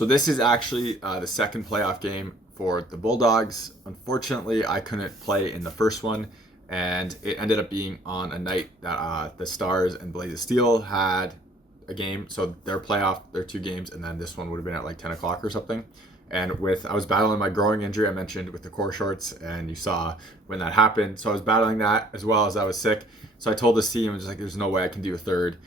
So this is actually the second playoff game for the Bulldogs. Unfortunately, I couldn't play in the first one, and it ended up being on a night that the Stars and Blaze of Steel had a game. So their playoff, their 2 games, and then this one would have been at like 10 o'clock or something. And I was battling my growing injury I mentioned with the core shorts, and you saw when that happened. So I was battling that as well as I was sick. So I told this team, I was just like, there's no way I can do a third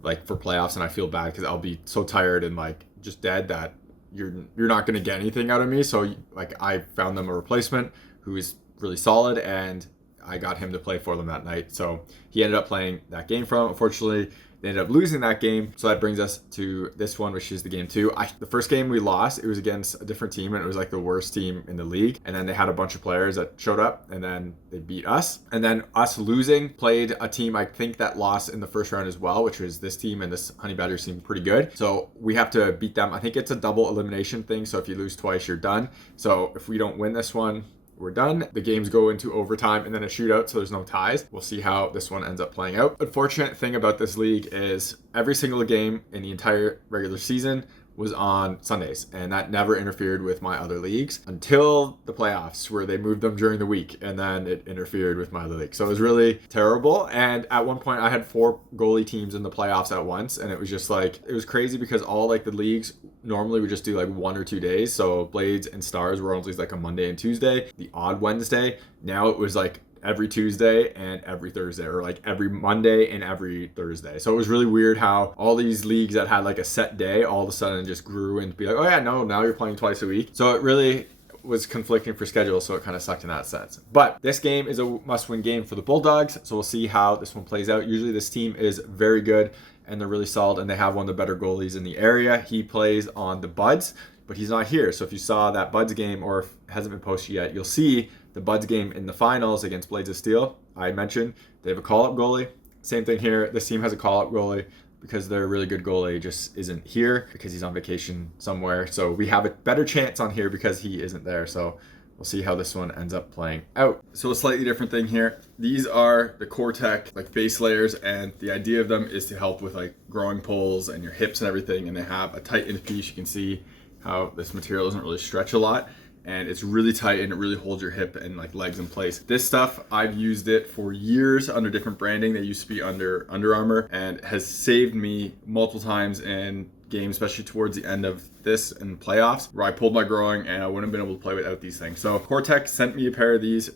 like for playoffs, and I feel bad because I'll be so tired and like just dead that you're not going to get anything out of me. So like I found them a replacement who is really solid, and I got him to play for them that night. So he ended up playing that game for them. Unfortunately, they ended up losing that game. So that brings us to this one, which is the game 2. The first game we lost, it was against a different team, and it was like the worst team in the league. And then they had a bunch of players that showed up, and then they beat us. And then us losing played a team I think that lost in the first round as well, which was this team, and this Honey Badgers seemed pretty good. So we have to beat them. I think it's a double elimination thing. So if you lose twice, you're done. So if we don't win this one, we're done. The games go into overtime and then a shootout, so there's no ties. We'll see how this one ends up playing out. Unfortunate thing about this league is every single game in the entire regular season was on Sundays, and that never interfered with my other leagues until the playoffs, where they moved them during the week, and then it interfered with my other league. So it was really terrible. And at one point I had 4 goalie teams in the playoffs at once, and it was just like, it was crazy because all like the leagues normally would just do like 1 or 2 days. So Blades and Stars were always like a Monday and Tuesday, the odd Wednesday. Now it was like every Tuesday and every Thursday, or like every Monday and every Thursday. So it was really weird how all these leagues that had like a set day all of a sudden just grew and be like, oh yeah, no, now you're playing twice a week. So it really was conflicting for schedule, so it kind of sucked in that sense. But this game is a must-win game for the Bulldogs, so we'll see how this one plays out. Usually this team is very good and they're really solid, and they have one of the better goalies in the area. He plays on the Buds, but he's not here. So if you saw that Buds game, or if it hasn't been posted yet, you'll see the Buds game in the finals against Blades of Steel. I mentioned they have a call-up goalie. Same thing here. This team has a call-up goalie because they're a really good goalie, just isn't here because he's on vacation somewhere. So we have a better chance on here because he isn't there. So we'll see how this one ends up playing out. So a slightly different thing here. These are the Cortec like base layers, and the idea of them is to help with like growing poles and your hips and everything. And they have a tightened piece. You can see how this material doesn't really stretch a lot, and it's really tight and it really holds your hip and like legs in place. This stuff, I've used it for years under different branding. They used to be under Under Armour, and has saved me multiple times in games, especially towards the end of this and playoffs, where I pulled my groin and I wouldn't have been able to play without these things. So Cortec sent me a pair of these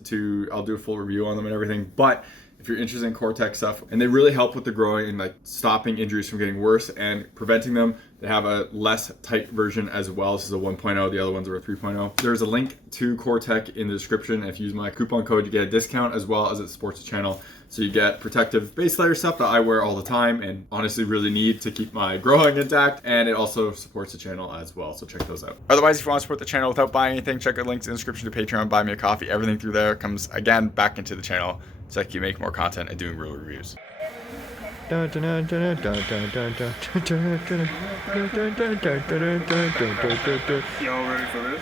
I'll do a full review on them and everything, but if you're interested in Cortec stuff, and they really help with the growing and like stopping injuries from getting worse and preventing them. They have a less tight version as well. This is a 1.0, the other ones are a 3.0. There's a link to Cortec in the description. If you use my coupon code, you get a discount, as well as it supports the channel. So you get protective base layer stuff that I wear all the time and honestly really need to keep my growing intact, and it also supports the channel as well. So check those out. Otherwise, if you want to support the channel without buying anything, check out links in the description to Patreon, buy me a coffee. Everything through there comes again back into the channel so I can make more content and doing real reviews. Y'all ready for this?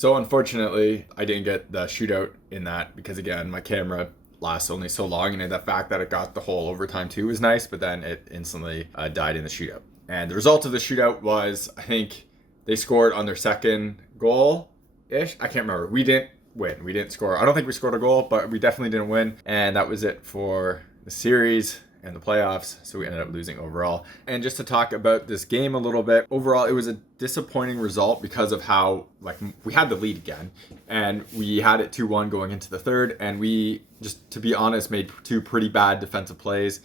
So unfortunately, I didn't get the shootout in that because again, my camera lasts only so long, and the fact that it got the whole overtime too was nice, but then it instantly died in the shootout. And the result of the shootout was, I think they scored on their second goal-ish. I can't remember. We didn't win. We didn't score. I don't think we scored a goal, but we definitely didn't win. And that was it for the series and the playoffs, so we ended up losing overall. And just to talk about this game a little bit, overall it was a disappointing result because of how, like, we had the lead again and we had it 2-1 going into the third, and we just, to be honest, made two pretty bad defensive plays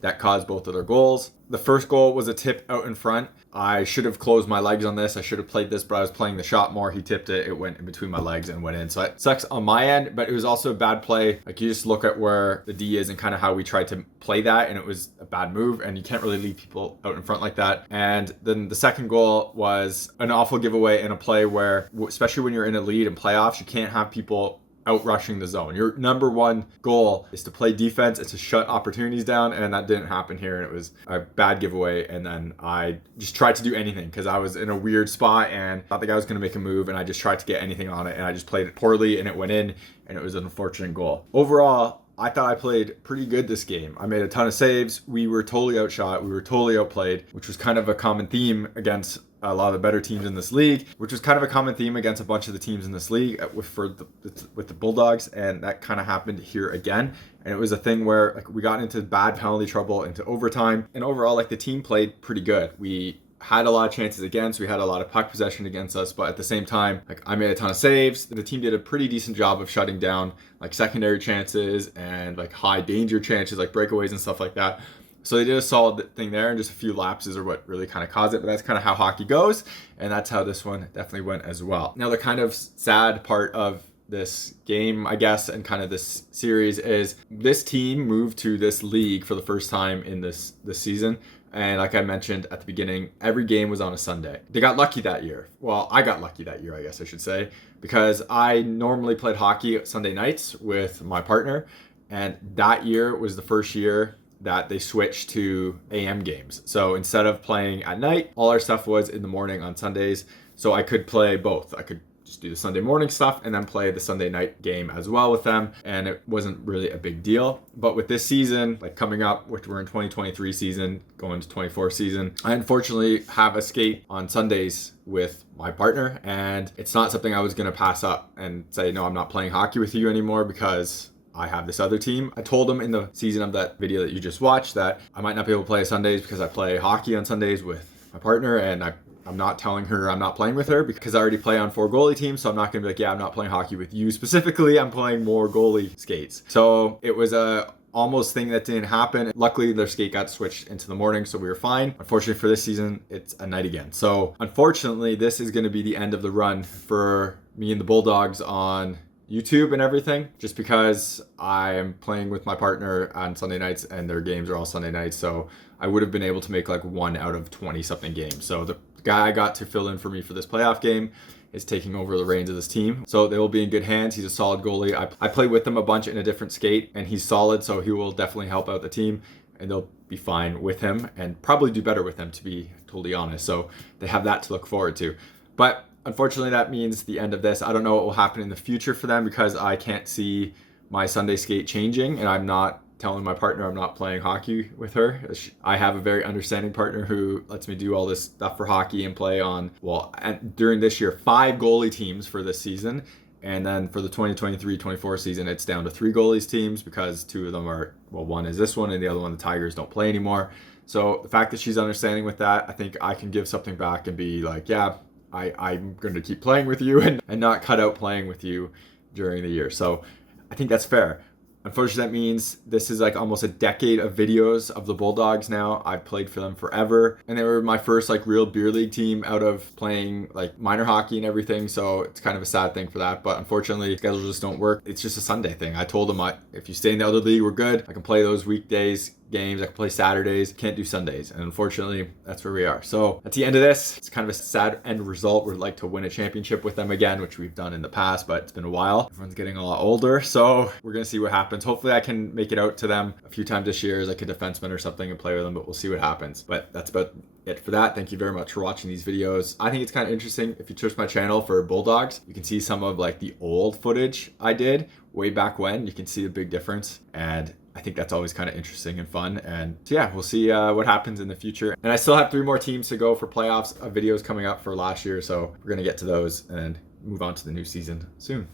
that caused both of their goals. The first goal was a tip out in front. I should have closed my legs on this. I should have played this, but I was playing the shot more. He tipped it. It went in between my legs and went in. So it sucks on my end, but it was also a bad play. Like, you just look at where the D is and kind of how we tried to play that, and it was a bad move, and you can't really leave people out in front like that. And then the second goal was an awful giveaway in a play where, especially when you're in a lead in playoffs, you can't have people out rushing the zone. Your number one goal is to play defense and to shut opportunities down, and that didn't happen here, and it was a bad giveaway. And then I just tried to do anything because I was in a weird spot and thought the guy was going to make a move, and I just tried to get anything on it, and I just played it poorly, and it went in, and it was an unfortunate goal. Overall, I thought I played pretty good this game. I made a ton of saves. We were totally outshot. We were totally outplayed, which was kind of a common theme against a lot of the better teams in this league, which was kind of a common theme against a bunch of the teams in this league with the Bulldogs, and that kind of happened here again. And it was a thing where, like, we got into bad penalty trouble, into overtime, and overall, like, the team played pretty good. We had a lot of chances against, we had a lot of puck possession against us, but at the same time, like, I made a ton of saves. The team did a pretty decent job of shutting down, like, secondary chances and, like, high danger chances, like breakaways and stuff like that. So they did a solid thing there, and just a few lapses are what really kind of caused it, but that's kind of how hockey goes, and that's how this one definitely went as well. Now, the kind of sad part of this game, I guess, and kind of this series is this team moved to this league for the first time in this season. And like I mentioned at the beginning, every game was on a Sunday. They got lucky that year. Well, I got lucky that year, I guess I should say, because I normally played hockey Sunday nights with my partner, and that year was the first year that they switched to AM games. So instead of playing at night, all our stuff was in the morning on Sundays. So I could play both. I could just do the Sunday morning stuff and then play the Sunday night game as well with them, and it wasn't really a big deal. But with this season, like, coming up, which we're in 2023 season, going to 24 season, I unfortunately have a skate on Sundays with my partner, and it's not something I was going to pass up and say, no, I'm not playing hockey with you anymore because I have this other team. I told him in the season of that video that you just watched that I might not be able to play Sundays because I play hockey on Sundays with my partner, and I'm not telling her I'm not playing with her because I already play on 4 goalie teams, so I'm not gonna be like, yeah, I'm not playing hockey with you specifically, I'm playing more goalie skates. So it was a almost thing that didn't happen. Luckily, their skate got switched into the morning, so we were fine. Unfortunately for this season, it's a night again. So unfortunately, this is gonna be the end of the run for me and the Bulldogs on YouTube and everything, just because I am playing with my partner on Sunday nights and their games are all Sunday nights, so I would have been able to make like 1 out of 20 something games. So the guy I got to fill in for me for this playoff game is taking over the reins of this team, so they will be in good hands. He's a solid goalie. I played with him a bunch in a different skate, and he's solid, so he will definitely help out the team, and they'll be fine with him and probably do better with him, to be totally honest. So they have that to look forward to. But unfortunately, that means the end of this. I don't know what will happen in the future for them because I can't see my Sunday skate changing, and I'm not telling my partner I'm not playing hockey with her. I have a very understanding partner who lets me do all this stuff for hockey and play on, well, during this year, 5 goalie teams for this season. And then for the 2023-24 season, it's down to 3 goalies teams because 2 of them are, well, one is this one and the other one, the Tigers, don't play anymore. So the fact that she's understanding with that, I think I can give something back and be like, yeah, I'm going to keep playing with you and not cut out playing with you during the year. So I think that's fair. Unfortunately, that means this is like almost a decade of videos of the Bulldogs now. I've played for them forever, and they were my first like real beer league team out of playing like minor hockey and everything, so it's kind of a sad thing for that. But unfortunately, schedules just don't work. It's just a Sunday thing. I told them, if you stay in the other league, we're good. I can play those weekdays games, I can play Saturdays, can't do Sundays, and unfortunately that's where we are. So at the end of this, it's kind of a sad end result. We'd like to win a championship with them again, which we've done in the past, but it's been a while. Everyone's getting a lot older, so we're gonna see what happens happens. Hopefully I can make it out to them a few times this year as like a defenseman or something and play with them, but we'll see what happens. But that's about it for that. Thank you very much for watching these videos. I think it's kind of interesting. If you search my channel for Bulldogs, you can see some of like the old footage I did way back when. You can see a big difference, and I think that's always kind of interesting and fun. And so yeah, we'll see what happens in the future. And I still have 3 more teams to go for playoffs, videos coming up for last year, so we're gonna get to those and move on to the new season soon.